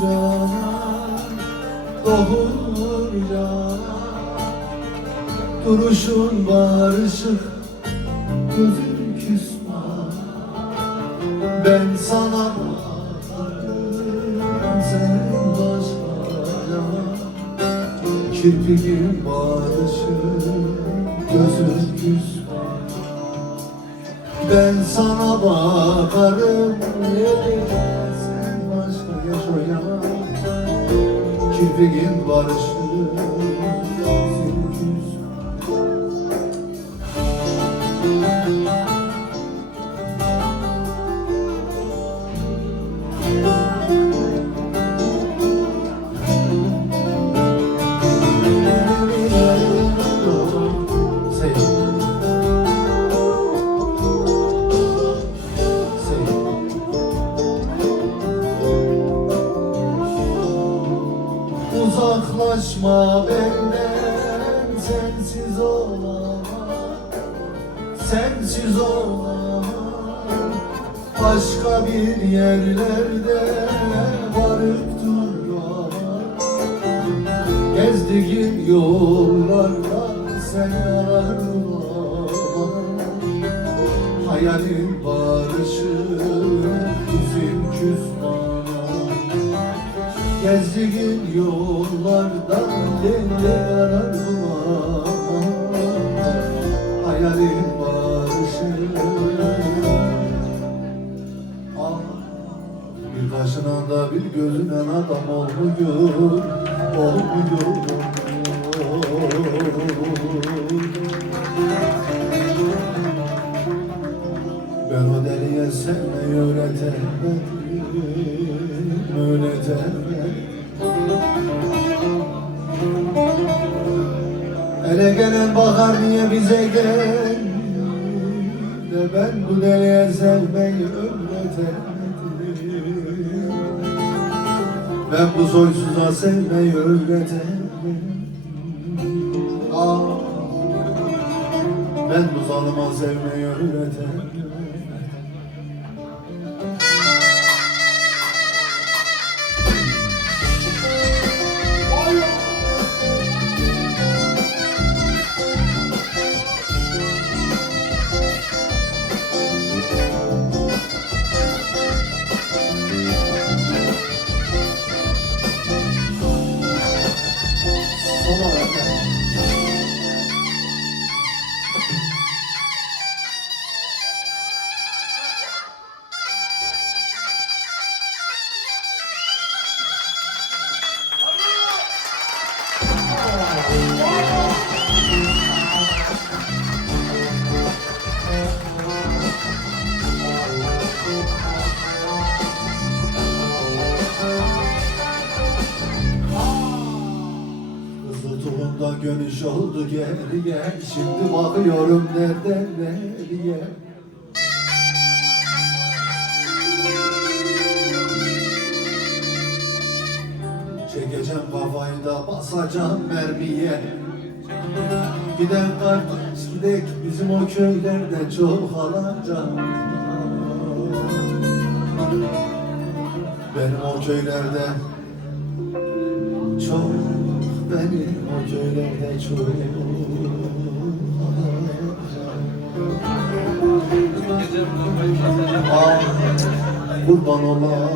cana, dokunur cana. Duruşun barışık, gözün küsman. Ben sana bakarım, sen başka. Kirpiğin barışık, gözün küsman. Ben sana bakarım, sen başka yaşayamam. Kirpiğin barışık, gözün küsman. Uzaklaşma benden, sensiz olamam, sensiz olamam. Başka bir yerlerde varıp duramam. Gezdiğim yollarda sen ararım. Hayalin barışır, yüzün küsman. Gezdiğin yollardan deli ararım. Hayalin barışır. Bir kaşına da bir gözüne adam olmuyor, olmuyor. Ben o deliye sevmeyi öğretemedim, öğretemedim. Ele gelen bakar niye bize gel, de ben bu deliye sevmeyi öğretemedim. Ben bu soysuza sevmeyi öğretemedim. Ben bu zalıma sevmeyi öğretemedim. Kızıltuğumda gönüş oldu geriye, şimdi bakıyorum nereden nereye. Çekeceğim kafayı da basacağım mermiye. Giden kardeş gidek, bizim o köylerde çok alacak. Benim o köylerde çok, benim o köylerde çok alacak. Kurban olam,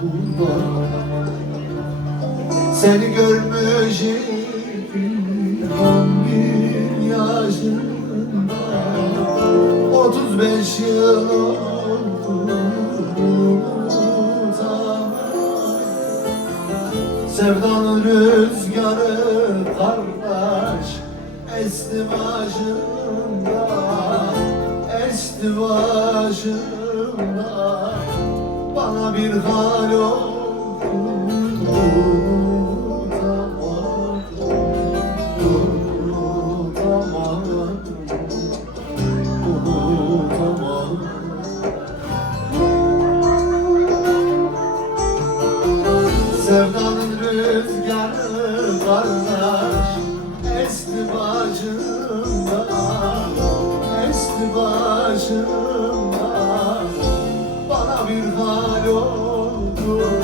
kurban. Seni görmüşüm 11 yaşında, 35 yıl oldu zaman. Sevdanın rüzgarı kardeş esti başımda, esti başımda. Bana bir hal oldu. Sevdanın rüzgarı kardeş esti başımda, esti başımda. Bana bir hal oldu.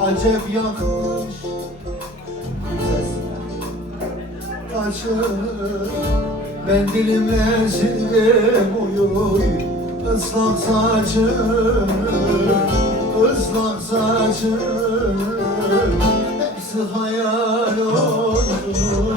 acep yakmış taşını. Ben dilimle sildim uyuy ıslak saçını, ıslak saçını. Hepsi hayal oldu.